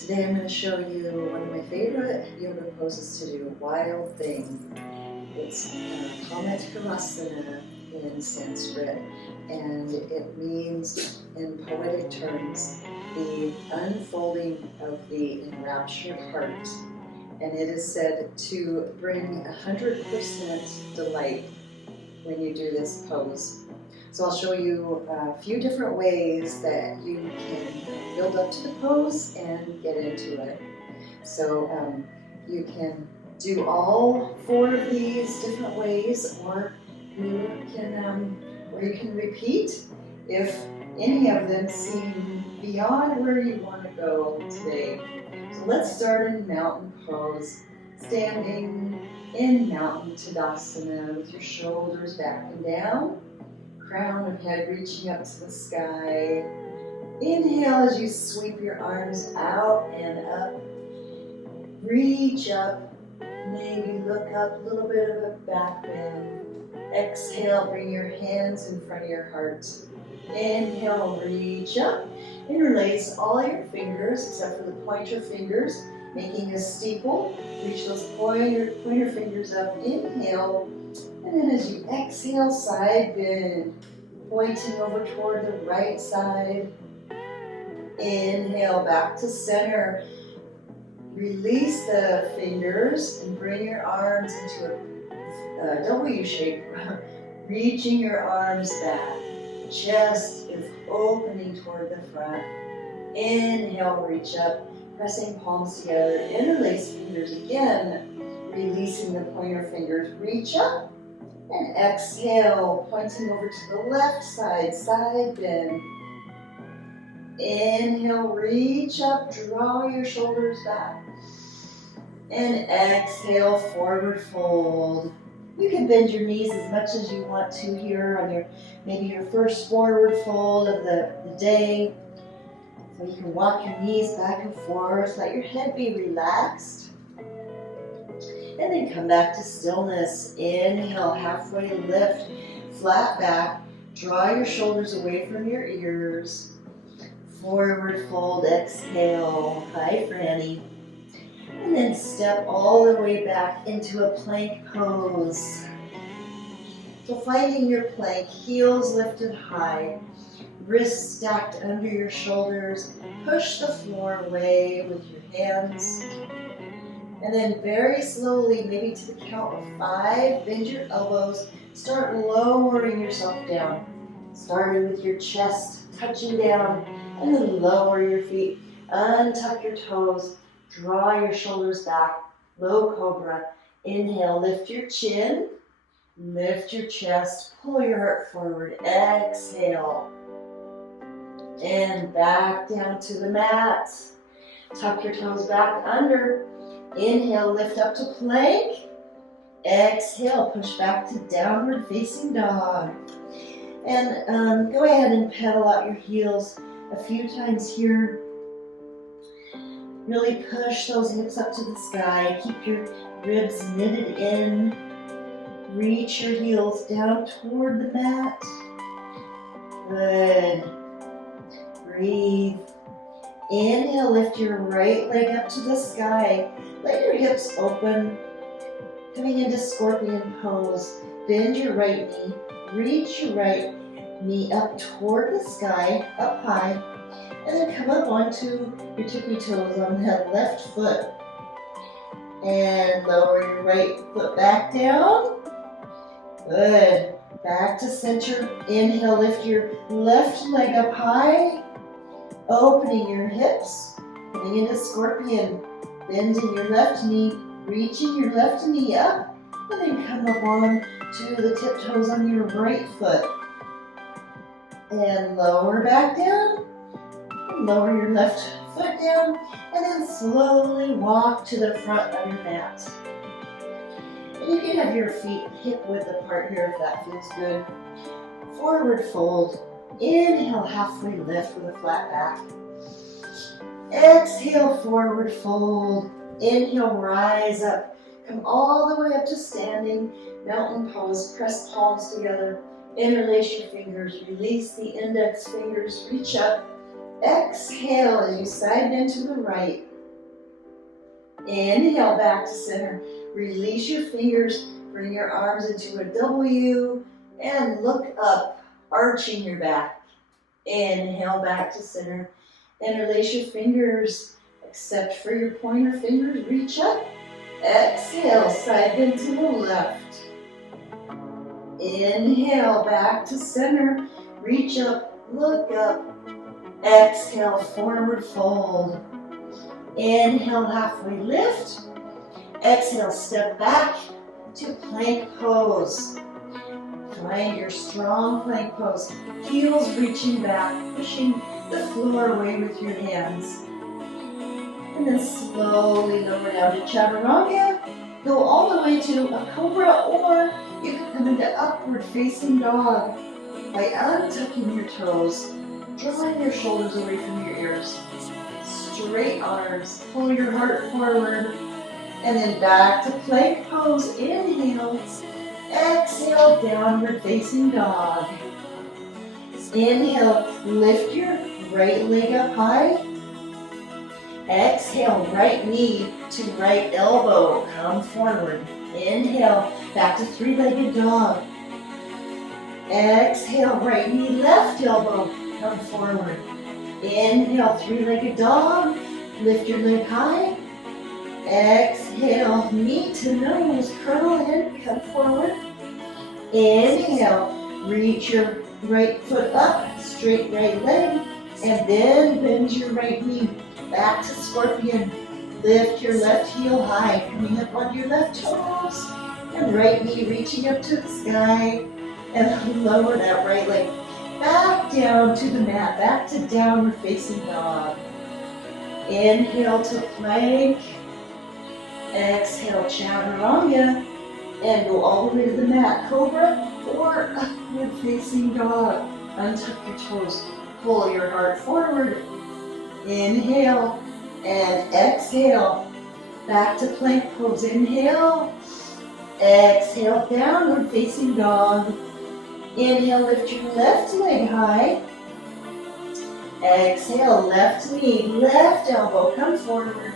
Today I'm going to show you one of my favorite yoga poses to do, Wild Thing. It's Camatkarasana in Sanskrit, and it means, in poetic terms, the unfolding of the enraptured heart. And it is said to bring 100% delight when you do this pose. So I'll show you a few different ways that you can build up to the pose and get into it. So you can do all 4 of these different ways, or you can repeat if any of them seem beyond where you want to go today. So let's start in mountain pose, standing in mountain Tadasana with your shoulders back and down. Crown of head reaching up to the sky. Inhale as you sweep your arms out and up. Reach up, maybe look up, a little bit of a back bend. Exhale, bring your hands in front of your heart. Inhale, reach up. Interlace all your fingers except for the pointer fingers, making a steeple. Reach those pointer fingers up. Inhale. And then as you exhale, side bend, pointing over toward the right side. Inhale, back to center. Release the fingers and bring your arms into a W shape, reaching your arms back. Chest is opening toward the front. Inhale, reach up, pressing palms together. Interlace fingers again, releasing the pointer fingers. Reach up. And exhale, pointing over to the left side, side bend. Inhale, reach up, draw your shoulders back. And exhale, forward fold. You can bend your knees as much as you want to here on maybe your first forward fold of the day. So you can walk your knees back and forth, let your head be relaxed. And then come back to stillness. Inhale, halfway lift, flat back. Draw your shoulders away from your ears. Forward fold, exhale. Hi, Franny. And then step all the way back into a plank pose. So finding your plank, heels lifted high, wrists stacked under your shoulders. Push the floor away with your hands. And then very slowly, maybe to the count of 5, bend your elbows. Start lowering yourself down. Starting with your chest touching down, and then lower your feet. Untuck your toes. Draw your shoulders back. Low cobra. Inhale, lift your chin. Lift your chest. Pull your heart forward. Exhale. And back down to the mat. Tuck your toes back under. Inhale, lift up to plank. Exhale, push back to downward facing dog. And go ahead and pedal out your heels a few times here. Really push those hips up to the sky. Keep your ribs knitted in. Reach your heels down toward the mat. Good. Breathe. Inhale, lift your right leg up to the sky. Let your hips open. Coming into scorpion pose. Bend your right knee. Reach your right knee up toward the sky, up high. And then come up onto your tippy toes on that left foot. And lower your right foot back down. Good. Back to center. Inhale, lift your left leg up high. Opening your hips. Coming into scorpion. Bending your left knee. Reaching your left knee up. And then come up on to the tiptoes on your right foot. And lower back down. And lower your left foot down. And then slowly walk to the front of your mat. And you can have your feet hip width apart here if that feels good. Forward fold. Inhale, halfway lift with a flat back. Exhale, forward fold. Inhale, rise up. Come all the way up to standing mountain pose. Press palms together. Interlace your fingers. Release the index fingers. Reach up. Exhale as you side bend to the right. Inhale back to center. Release your fingers. Bring your arms into a W and look up, arching your back. Inhale back to center. Interlace your fingers. Except for your pointer fingers, reach up. Exhale, side bend to the left. Inhale back to center. Reach up, look up. Exhale, forward fold. Inhale, halfway lift. Exhale, step back to plank pose. Find your strong plank pose. Heels reaching back, pushing the floor away with your hands. And then slowly lower down to chaturanga. Go all the way to a cobra, or you can come into upward facing dog by untucking your toes, drawing your shoulders away from your ears. Straight arms, pull your heart forward, and then back to plank pose. Inhale, exhale, downward facing dog. Inhale, lift your right leg up high. Exhale, right knee to right elbow, come forward. Inhale, back to three-legged dog. Exhale, right knee, left elbow, come forward. Inhale, three-legged dog, lift your leg high. Exhale, knee to nose, curl in, come forward. Inhale, reach your right foot up, straight right leg, and then bend your right knee. Back to scorpion. Lift your left heel high, coming up on your left toes. And right knee reaching up to the sky. And lower that right leg. Back down to the mat. Back to downward facing dog. Inhale to plank. Exhale, chaturanga. And go all the way to the mat. Cobra or upward facing dog. Untuck your toes. Pull your heart forward. Inhale and exhale. Back to plank pose. Inhale. Exhale, downward facing dog. Inhale, lift your left leg high. Exhale, left knee, left elbow, come forward.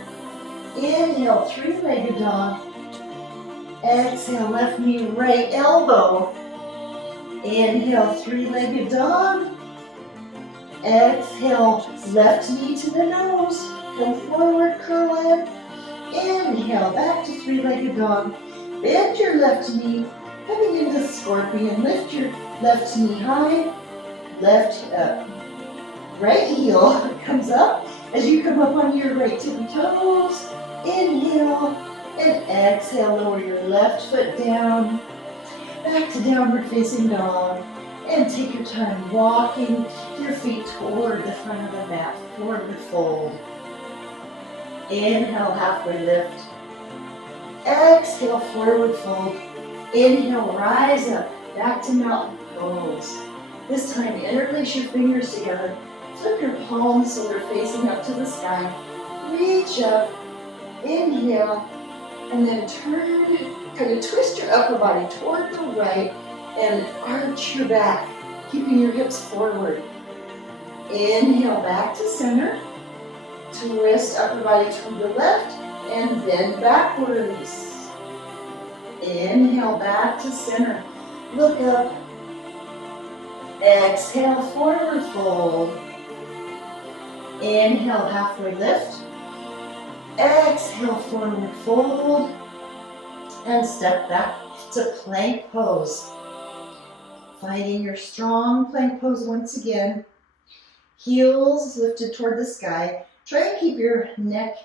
Inhale, three-legged dog. Exhale, left knee, right elbow. Inhale, three-legged dog. Exhale, left knee to the nose. Come forward, curl in. Inhale, back to three-legged dog. Bend your left knee, coming into scorpion. Lift your left knee high. Right heel comes up as you come up on your right tippy toes. Inhale and exhale, lower your left foot down. Back to downward facing dog. And take your time walking your feet toward the front of the mat, forward fold. Inhale, halfway lift. Exhale, forward fold. Inhale, rise up, back to mountain pose. This time, interlace your fingers together. Flip your palms so they're facing up to the sky. Reach up, inhale, and then turn, kind of twist your upper body toward the right and arch your back, keeping your hips forward. Inhale, back to center. Twist upper body toward the left and bend backwards. Inhale, back to center. Look up. Exhale, forward fold. Inhale, halfway lift. Exhale, forward fold. And step back to plank pose. Finding your strong plank pose once again. Heels lifted toward the sky. Try and keep your neck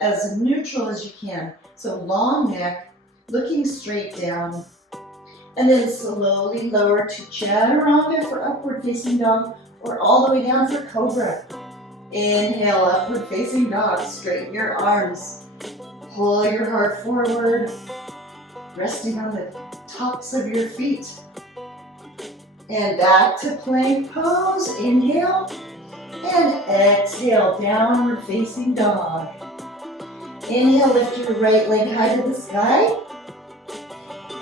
as neutral as you can. So long neck, looking straight down. And then slowly lower to chaturanga for upward facing dog, or all the way down for cobra. Inhale, upward facing dog. Straighten your arms. Pull your heart forward, resting on the tops of your feet. And back to plank pose. Inhale and exhale, downward facing dog. Inhale, lift your right leg high to the sky.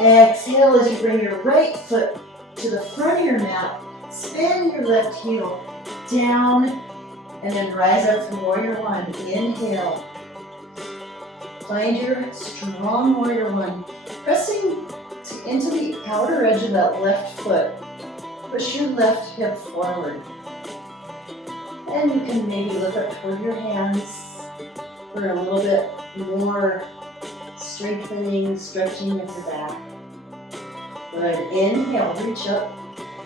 Exhale as you bring your right foot to the front of your mat. Spin your left heel down and then rise up from warrior one. Inhale. Find your strong warrior one. Pressing into the outer edge of that left foot. Push your left hip forward. And you can maybe look up toward your hands for a little bit more strengthening, stretching of your back. Good. Inhale, reach up.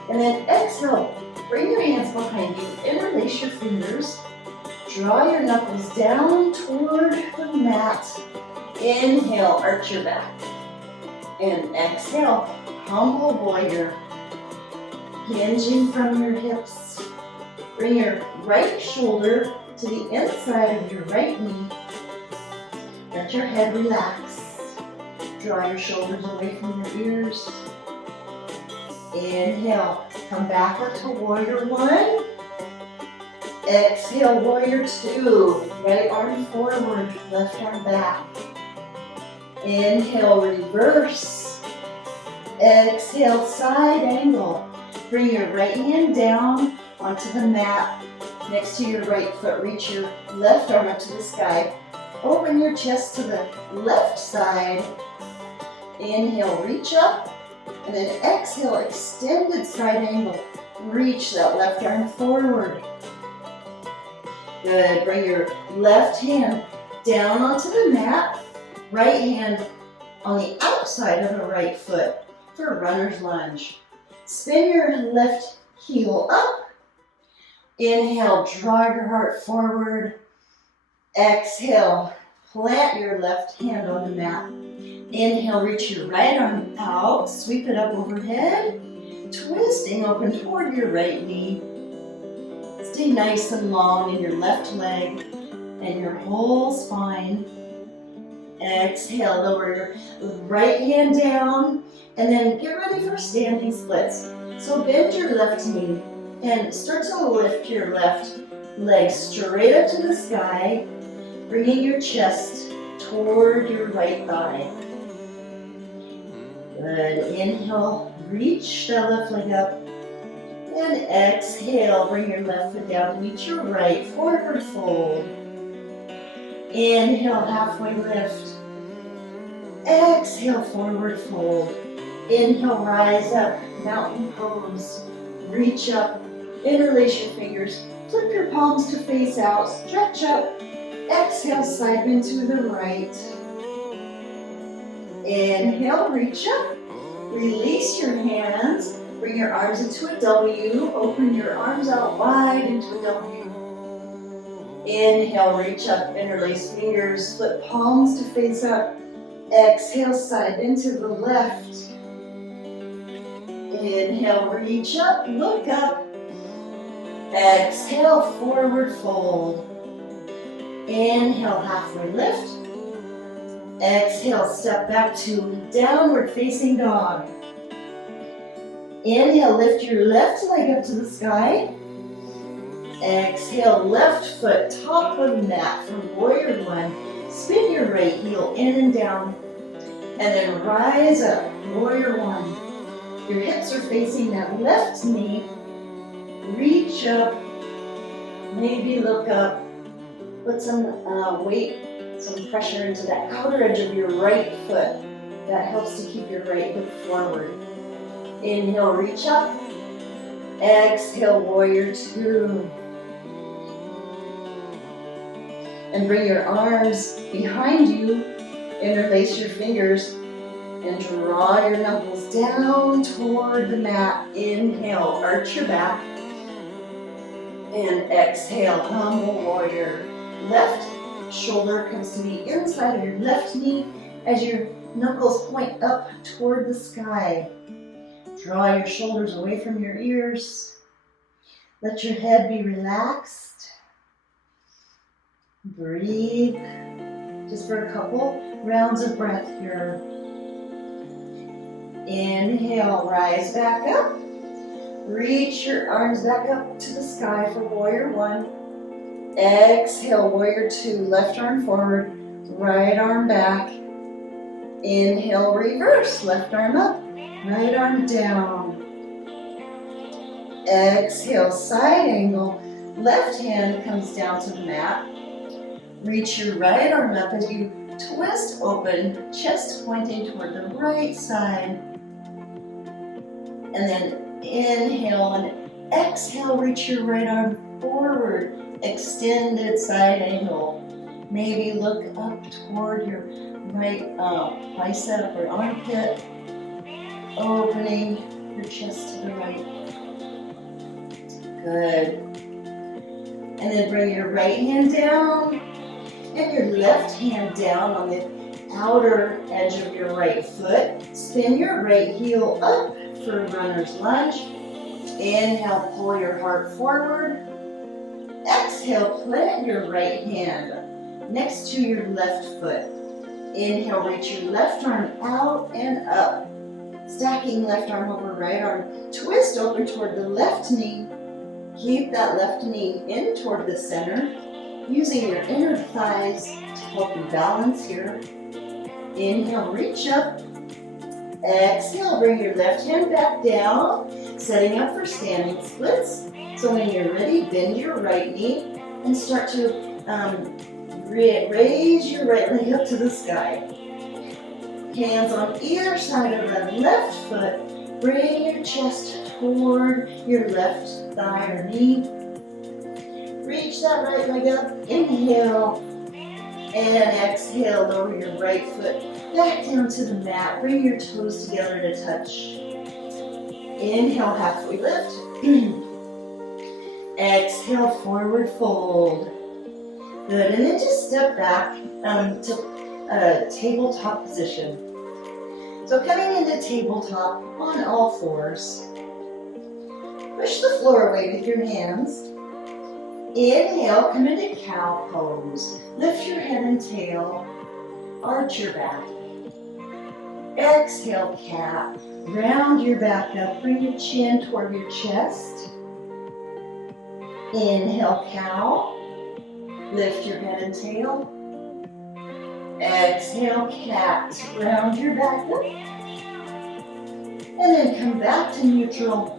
And then exhale, bring your hands behind you. Interlace your fingers. Draw your knuckles down toward the mat. Inhale, arch your back. And exhale, humble warrior. Hinging from your hips. Bring your right shoulder to the inside of your right knee. Let your head relax. Draw your shoulders away from your ears. Inhale, come back up to warrior one. Exhale, warrior two. Right arm forward, left arm back. Inhale, reverse. Exhale, side angle. Bring your right hand down onto the mat next to your right foot. Reach your left arm up to the sky. Open your chest to the left side. Inhale, reach up. And then exhale, extended side angle. Reach that left arm forward. Good. Bring your left hand down onto the mat. Right hand on the outside of the right foot for runner's lunge. Spin your left heel up. Inhale, draw your heart forward. Exhale, plant your left hand on the mat. Inhale, reach your right arm out, sweep it up overhead, twisting open toward your right knee. Stay nice and long in your left leg and your whole spine. Exhale, lower your right hand down, and then get ready for standing splits. So bend your left knee and start to lift your left leg straight up to the sky, bringing your chest toward your right thigh. Good. Inhale, reach that left leg up. And exhale, bring your left foot down to meet your right, forward fold. Inhale, halfway lift. Exhale, forward fold. Inhale, rise up, mountain pose. Reach up, interlace your fingers. Flip your palms to face out, stretch up. Exhale, side bend to the right. Inhale, reach up. Release your hands. Bring your arms into a W. Open your arms out wide into a W. Inhale, reach up, interlace fingers. Flip palms to face up. Exhale, side into the left. Inhale, reach up, look up. Exhale, forward fold. Inhale, halfway lift. Exhale, step back to downward facing dog. Inhale, lift your left leg up to the sky. Exhale, left foot top of mat for warrior one. Spin your right heel in and down. And then rise up, warrior one. Your hips are facing that left knee. Reach up, maybe look up. Put some weight, some pressure into the outer edge of your right foot. That helps to keep your right foot forward. Inhale, reach up. Exhale, warrior two. And bring your arms behind you. Interlace your fingers and draw your knuckles down toward the mat. Inhale, arch your back. And exhale, humble warrior. Left shoulder comes to the inside of your left knee as your knuckles point up toward the sky. Draw your shoulders away from your ears. Let your head be relaxed. Breathe just for a couple rounds of breath here. Inhale, rise back up. Reach your arms back up to the sky for warrior one. Exhale, warrior two. Left arm forward, right arm back. Inhale, reverse. Left arm up, right arm down. Exhale, side angle. Left hand comes down to the mat. Reach your right arm up as you twist open, chest pointing toward the right side. And then inhale and exhale, reach your right arm forward, extended side angle. Maybe look up toward your right bicep or armpit, opening your chest to the right. Good. And then bring your right hand down and your left hand down on the outer edge of your right foot. Spin your right heel up for runner's lunge. Inhale, pull your heart forward. Exhale, plant your right hand next to your left foot. Inhale, reach your left arm out and up. Stacking left arm over right arm. Twist open toward the left knee. Keep that left knee in toward the center, using your inner thighs to help you balance here. Inhale, reach up. Exhale, bring your left hand back down, setting up for standing splits. So when you're ready, bend your right knee and start to raise your right leg up to the sky. Hands on either side of the left foot. Bring your chest toward your left thigh or knee. Reach that right leg up. Inhale and exhale. Lower your right foot back down to the mat. Bring your toes together to touch. Inhale, halfway lift. Exhale, forward fold. Good, and then just step back to tabletop position. So coming into tabletop on all fours. Push the floor away with your hands. Inhale, come into cow pose. Lift your head and tail. Arch your back. Exhale, cat. Round your back up. Bring your chin toward your chest. Inhale, cow. Lift your head and tail. Exhale, cat. Round your back up. And then come back to neutral.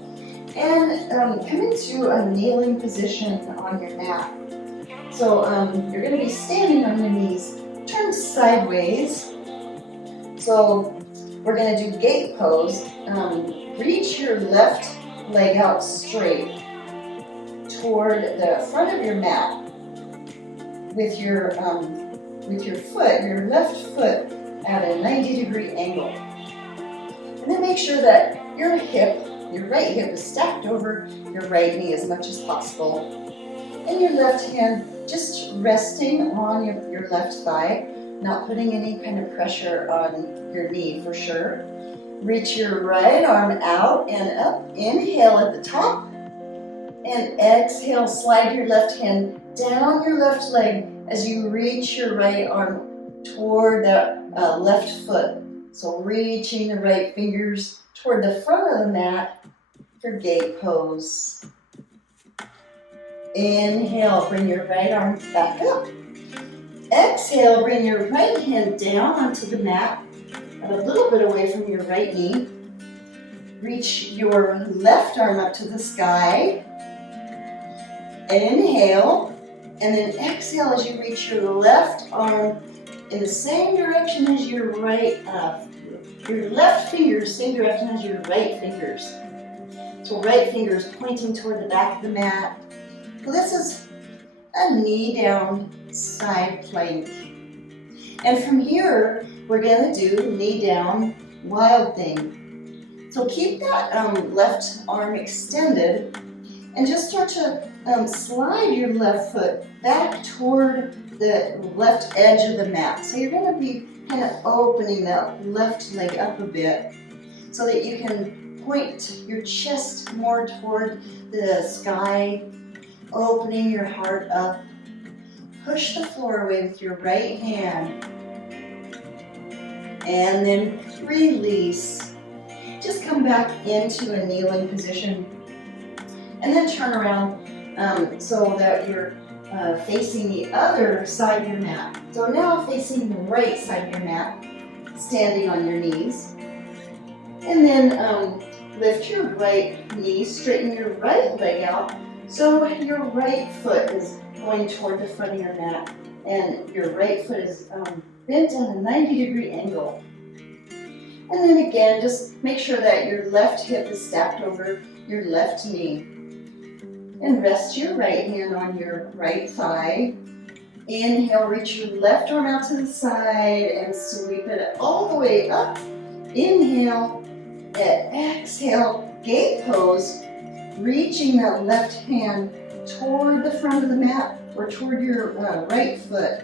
And come into a kneeling position on your mat. So you're going to be standing on your knees. Turn sideways. So we're going to do gate pose. Reach your left leg out straight toward the front of your mat with your foot, your left foot at a 90-degree angle. And then make sure that your right hip is stacked over your right knee as much as possible. And your left hand just resting on your left thigh, not putting any kind of pressure on your knee for sure. Reach your right arm out and up. Inhale at the top. And exhale, slide your left hand down your left leg as you reach your right arm toward the left foot. So reaching the right fingers toward the front of the mat for gate pose. Inhale, bring your right arm back up. Exhale, bring your right hand down onto the mat and a little bit away from your right knee. Reach your left arm up to the sky. Inhale, and then exhale as you reach your left arm in the same direction as your left fingers, same direction as your right fingers. So right fingers pointing toward the back of the mat. So this is a knee down side plank. And from here, we're going to do knee down wild thing. So keep that left arm extended and just start to slide your left foot back toward the left edge of the mat. So you're going to be kind of opening that left leg up a bit so that you can point your chest more toward the sky, opening your heart up. Push the floor away with your right hand. And then release. Just come back into a kneeling position. And then turn around so that you're facing the other side of your mat. So now facing the right side of your mat, standing on your knees. And then lift your right knee, straighten your right leg out so your right foot is going toward the front of your mat and your right foot is bent at a 90-degree angle. And then again, just make sure that your left hip is stacked over your left knee. And rest your right hand on your right thigh. Inhale, reach your left arm out to the side and sweep it all the way up. Inhale, and exhale, gate pose, reaching that left hand toward the front of the mat or toward your right foot.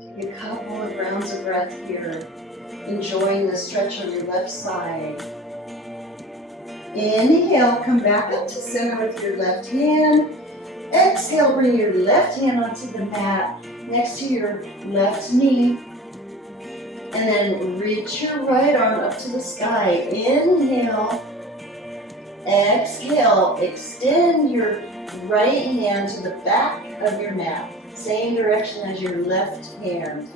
Take a couple of rounds of breath here, enjoying the stretch on your left side. Inhale, come back up to center with your left hand. Exhale, bring your left hand onto the mat next to your left knee. And then reach your right arm up to the sky. Inhale. Exhale, extend your right hand to the back of your mat. Same direction as your left hand.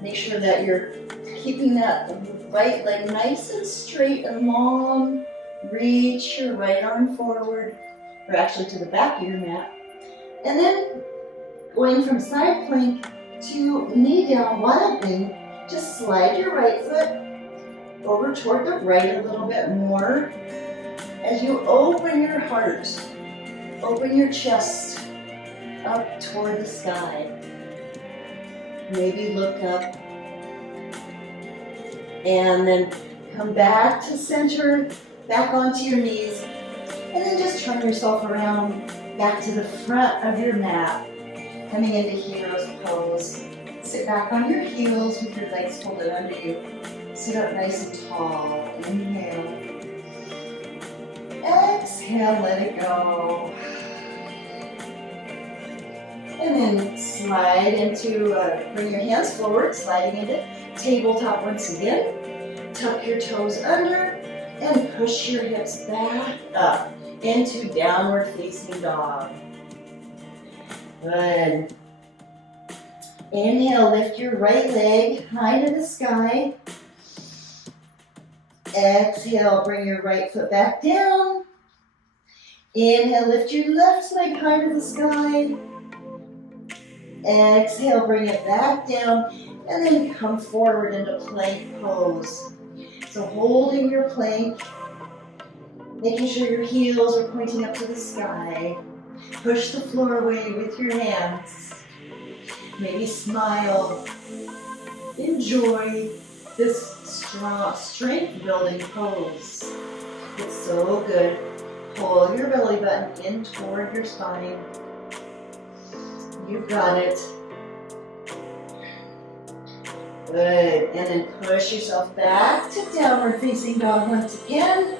Make sure that you're keeping that right leg nice and straight and long. Reach your right arm forward, or actually to the back of your mat. And then going from side plank to knee down wild thing, just slide your right foot over toward the right a little bit more as you open your heart, open your chest up toward the sky. Maybe look up and then come back to center, back onto your knees, and then just turn yourself around back to the front of your mat, coming into hero's pose. Sit back on your heels with your legs folded under you. Sit up nice and tall. Inhale. Exhale, let it go. And then slide into, bring your hands forward, sliding into tabletop once again. Tuck your toes under and push your hips back up into downward facing dog. Good. Inhale, lift your right leg high to the sky. Exhale, bring your right foot back down. Inhale, lift your left leg high to the sky. Exhale, bring it back down, and then come forward into plank pose. So holding your plank, making sure your heels are pointing up to the sky. Push the floor away with your hands. Maybe smile. Enjoy this strong, strength-building pose. It's so good. Pull your belly button in toward your spine. You've got it. Good. And then push yourself back to downward facing dog once again.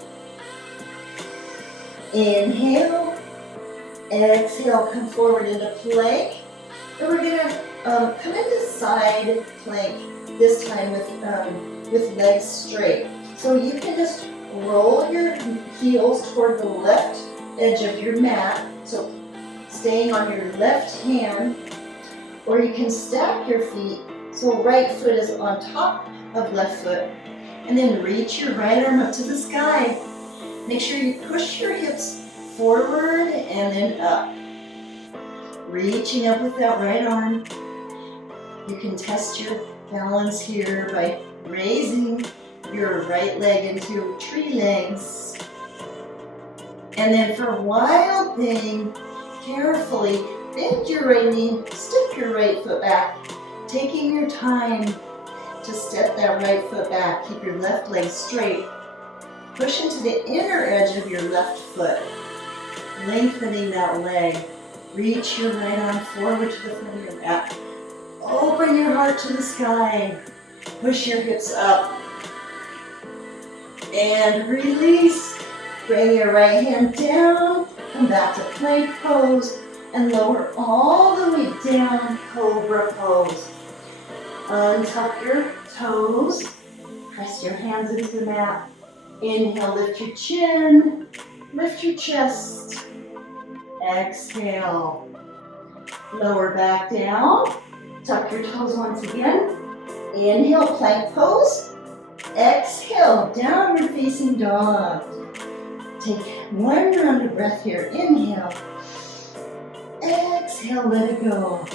Inhale. Exhale, come forward into plank. And we're going to come into side plank, this time with legs straight. So you can just roll your heels toward the left edge of your mat, so staying on your left hand, or you can stack your feet so right foot is on top of left foot, and then reach your right arm up to the sky. Make sure you push your hips forward and then up. Reaching up with that right arm. You can test your balance here by raising your right leg into tree legs. And then for wild thing, carefully bend your right knee, step your right foot back, taking your time to step that right foot back. Keep your left leg straight. Push into the inner edge of your left foot, lengthening that leg. Reach your right arm forward to the front of your mat. Open your heart to the sky. Push your hips up. And release. Bring your right hand down. Come back to plank pose. And lower all the way down, cobra pose. Untuck your toes. Press your hands into the mat. Inhale, lift your chin. Lift your chest. Exhale. Lower back down. Tuck your toes once again. Inhale, plank pose. Exhale, downward facing dog. Take one round of breath here. Inhale. Exhale. exhale, let it go.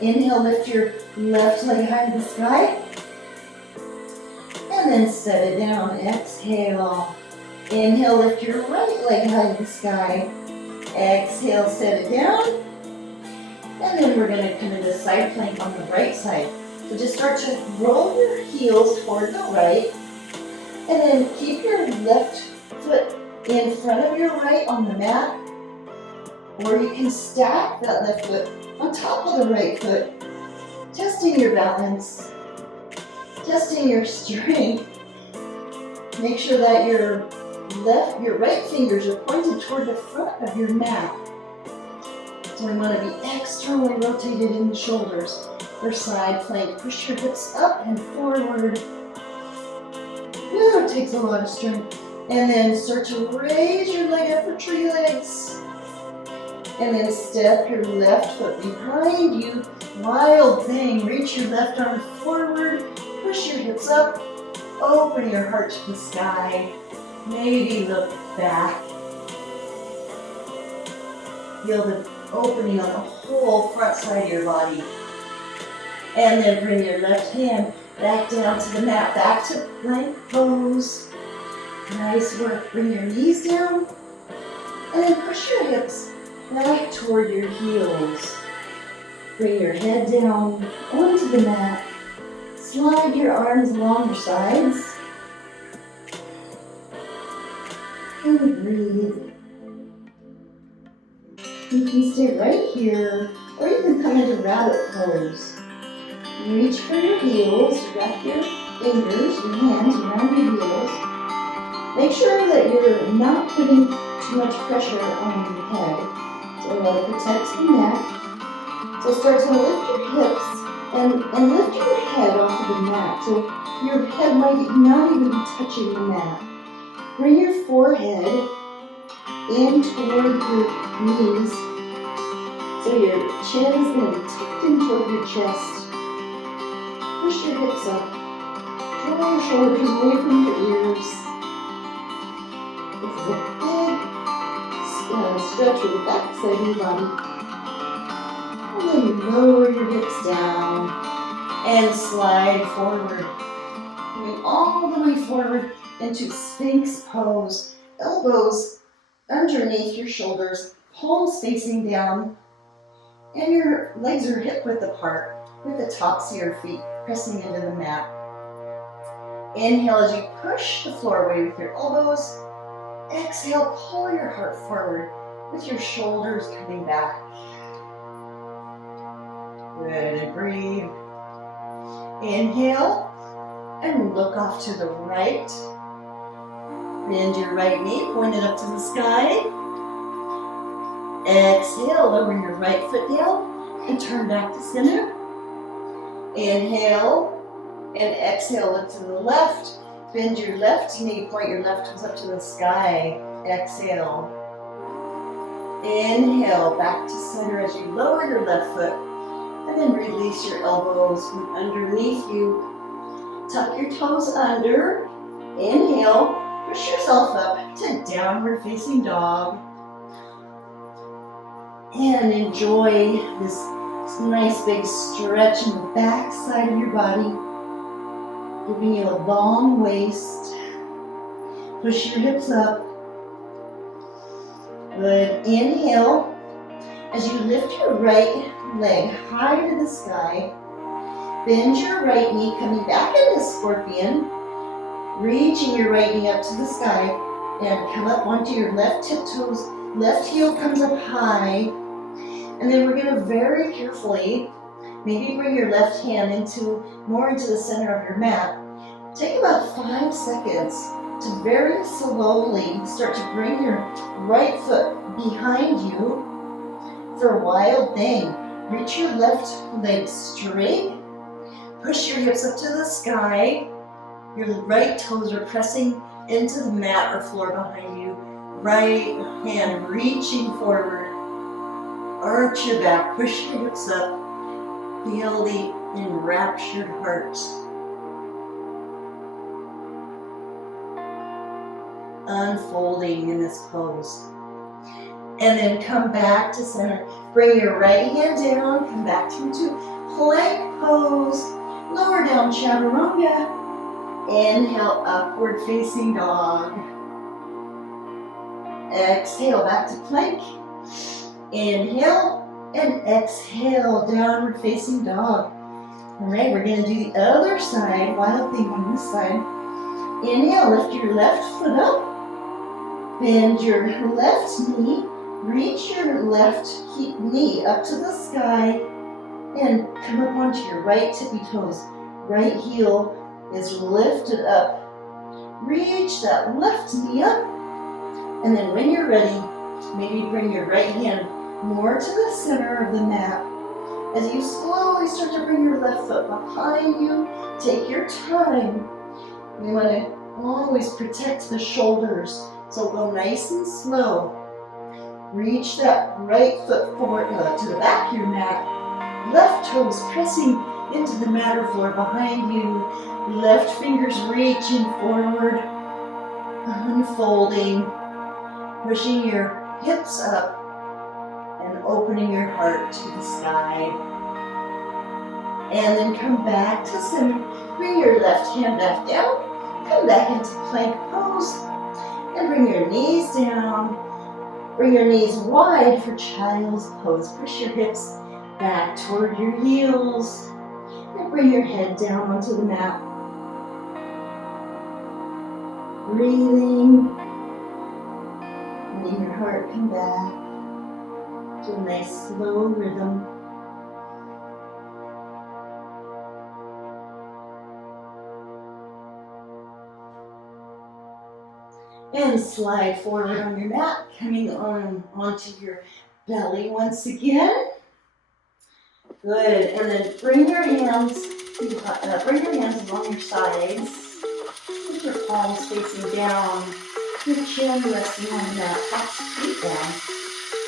Inhale, lift your left leg high to the sky. And then set it down. Exhale. Inhale, lift your right leg high to the sky. Exhale, set it down. And then we're going to come into side plank on the right side. So just start to roll your heels toward the right. And then keep your left foot in front of your right on the mat. Or you can stack that left foot on top of the right foot. Testing your balance. Testing your strength. Make sure that your right fingers are pointed toward the front of your mat. So we want to be externally rotated in the shoulders. For side plank, push your hips up and forward. Woo, it takes a lot of strength. And then start to raise your leg up for tree legs. And then step your left foot behind you. Wild thing. Reach your left arm forward. Push your hips up. Open your heart to the sky. Maybe look back. Feel the opening on the whole front side of your body. And then bring your left hand back down to the mat. Back to plank pose. Nice work. Bring your knees down. And then push your hips back toward your heels. Bring your head down onto the mat. Slide your arms along your sides. And breathe. You can stay right here, or you can come into rabbit pose. Reach for your heels, wrap your fingers, your hands around your heels. Make sure that you're not putting too much pressure on your head. So it protects the neck. So start to lift your hips and lift your head off of the mat. So your head might not even be touching the mat. Bring your forehead in toward your knees. So your chin is going to be tucked in toward your chest. Push your hips up. Draw your shoulders away from your ears. This is a big stretch with the back side of your body. And then you lower your hips down and slide forward. Moving all the way forward into Sphinx pose. Elbows underneath your shoulders, palms facing down, and your legs are hip width apart with the tops of your feet pressing into the mat. Inhale as you push the floor away with your elbows. Exhale, pull your heart forward with your shoulders coming back. Good, and breathe. Inhale, and look off to the right. Bend your right knee, point it up to the sky. Exhale, lower your right foot down and turn back to center. Inhale, and exhale, look to the left. Bend your left knee, point your left toes up to the sky. Exhale. Inhale, back to center as you lower your left foot. And then release your elbows from underneath you. Tuck your toes under. Inhale, push yourself up to downward facing dog. And enjoy this nice big stretch in the back side of your body, giving you a long waist. Push your hips up. Good. Inhale as you lift your right leg high to the sky. Bend your right knee, coming back into scorpion. Reaching your right knee up to the sky and come up onto your left tiptoes. Left heel comes up high. And then we're going to very carefully, maybe bring your left hand more into the center of your mat. Take about 5 seconds to very slowly start to bring your right foot behind you for a wild thing. Reach your left leg straight. Push your hips up to the sky. Your right toes are pressing into the mat or floor behind you. Right hand reaching forward. Arch your back, push your hips up. Feel the enraptured heart. Unfolding in this pose. And then come back to center. Bring your right hand down, come back into plank pose. Lower down chaturanga. Inhale, upward facing dog. Exhale, back to plank. Inhale and exhale, downward facing dog. All right, we're gonna do the other side, wild thing on this side. Inhale, lift your left foot up. Bend your left knee. Reach your left knee up to the sky and come up onto your right tippy toes. Right heel is lifted up. Reach that left knee up. And then when you're ready, maybe bring your right hand more to the center of the mat. As you slowly start to bring your left foot behind you, take your time. You want to always protect the shoulders. So go nice and slow. Reach that right foot forward to the back of your mat. Left toes pressing into the mat or floor behind you. Left fingers reaching forward. Unfolding. Pushing your hips up. And opening your heart to the sky. And then come back to center. Bring your left hand back down. Come back into plank pose. And bring your knees down. Bring your knees wide for child's pose. Push your hips back toward your heels. And bring your head down onto the mat. Breathing. Letting your heart come back to a nice slow rhythm. And slide forward on your mat, coming onto your belly once again. Good, and then bring your hands along your sides. With your palms facing down, your chin resting on the mat, tops feet down.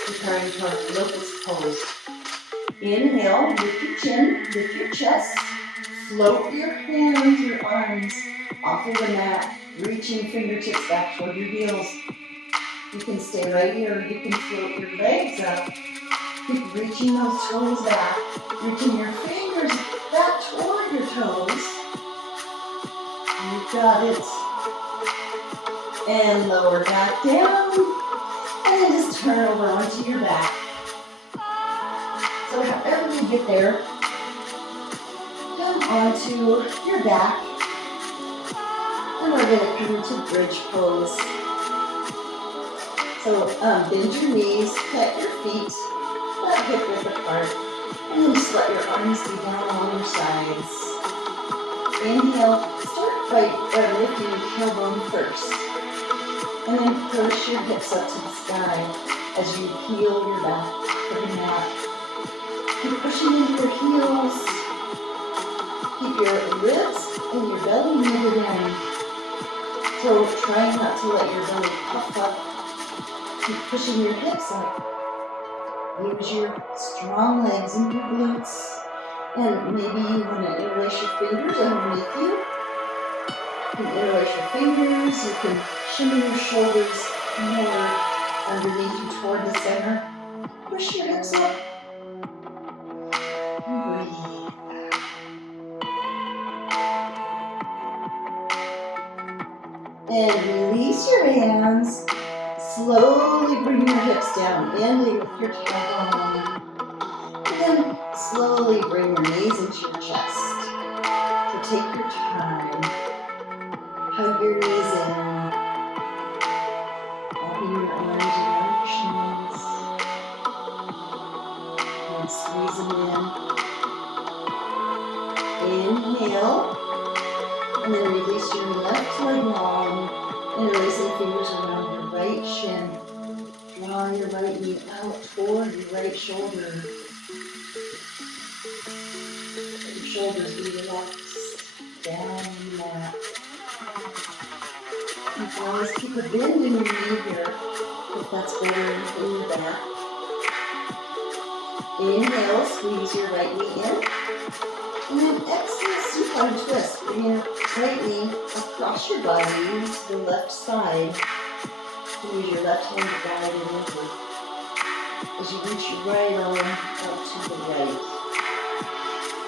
Returning to our locust pose. Inhale, lift your chin, lift your chest. Float your hands, your arms off of the mat, reaching fingertips back toward your heels. You can stay right here, or you can float your legs up. Keep reaching those toes back, reaching your fingers back toward your toes. You got it. And lower back down, and then just turn over onto your back. So however you get there, come onto your back. And we're going to come into bridge pose. So bend your knees, plant your feet, let hip width apart, and then just let your arms be down on your sides. Inhale, start by lifting your tailbone first. And then push your hips up to the sky as you peel your back from the mat. Keep pushing into your heels. Keep your ribs and your belly knitted in. So try not to let your belly puff up. Keep pushing your hips up. Use your strong legs and your glutes. And maybe you want to interlace your fingers underneath you. You can interlace your fingers. You can shimmy your shoulders more underneath you toward the center. Push your hips up. And breathe. And release your hands. Slowly bring your hips down, bending with your tailbone. And then slowly bring your knees into your chest. So take your time. Hug your knees in. Wrapping your arms around your shins. And squeeze them in. Inhale. And then release your left leg long. Interlace the fingers around your right shin. Draw your right knee out toward your right shoulder. Let your shoulders be relaxed down in the mat. You can always keep a bend in your knee here if that's better for your back. Inhale, squeeze your right knee in. And then exhale, supine twist. Bring your right knee across your body. Use the left side. Use your left hand to guide it over. as you reach your right arm out to the right.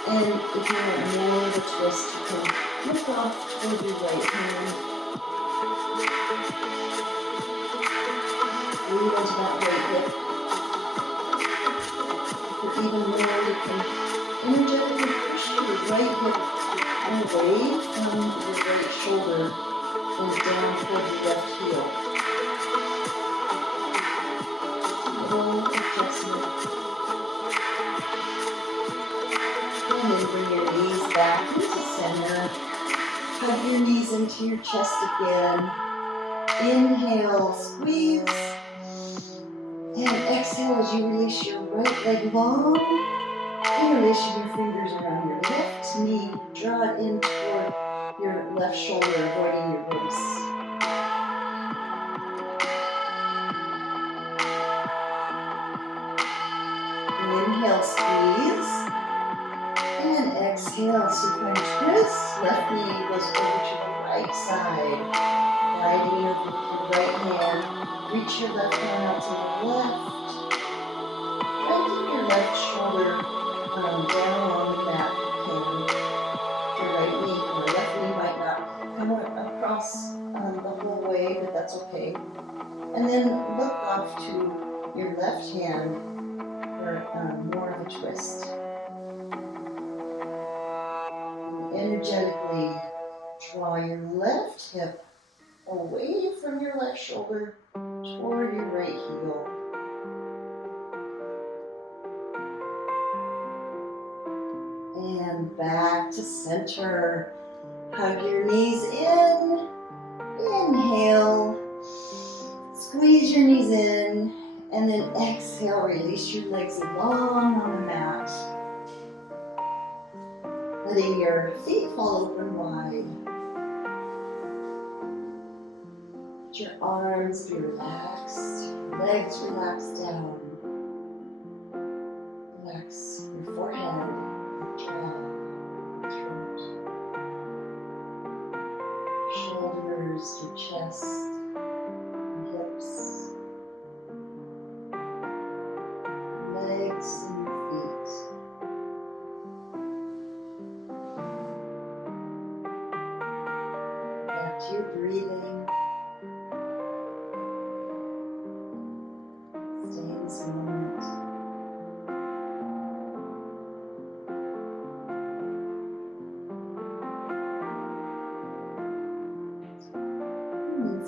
And if you want more of a twist, you can look off toward your right hand. Breathe into that right hip. For even more, you can energetically push your right hip away from your right shoulder and down toward your left heel. Little adjustment. And then bring your knees back into center. Hug your knees into your chest again. Inhale, squeeze. And exhale as you release your right leg long. Interlacing your fingers around your left knee. Draw it in toward your left shoulder, avoiding your ribs. Inhale, squeeze. And exhale, supine twist. Left knee goes over to the right side. Gliding over with your right hand. Reach your left hand out to the left. Try to keep your left shoulder down on the mat. Your right knee, your left knee might not come across the whole way, but that's okay. And then look off to your left hand for more of a twist. And energetically draw your left hip away from your left shoulder toward your right heel. And back to center. Hug your knees in. Inhale. Squeeze your knees in. And then exhale. Release your legs long on the mat. Letting your feet fall open wide. Let your arms be relaxed. Legs relax down. Relax your forehead. Jaw, throat, shoulders, your chest, your hips, legs and your feet. Back to your breathing. Stay in this moment.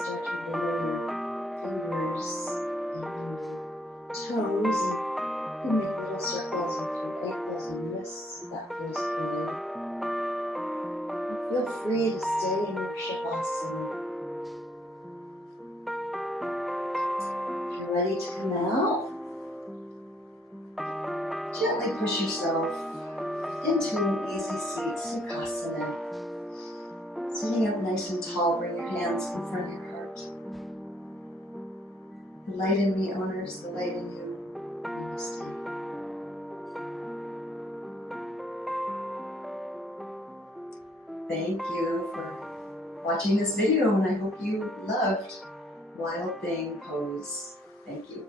Start to wiggle your fingers and toes, and you can make little circles with your ankles and wrists if that feels good. And feel free to stay in your Shavasana. If you're ready to come out, gently push yourself into an easy seat, Sukhasana. Sitting up nice and tall, bring your hands in front of your heart. The light in me honors the light in you. Namaste. Thank you for watching this video, and I hope you loved Wild Thing Pose. Thank you.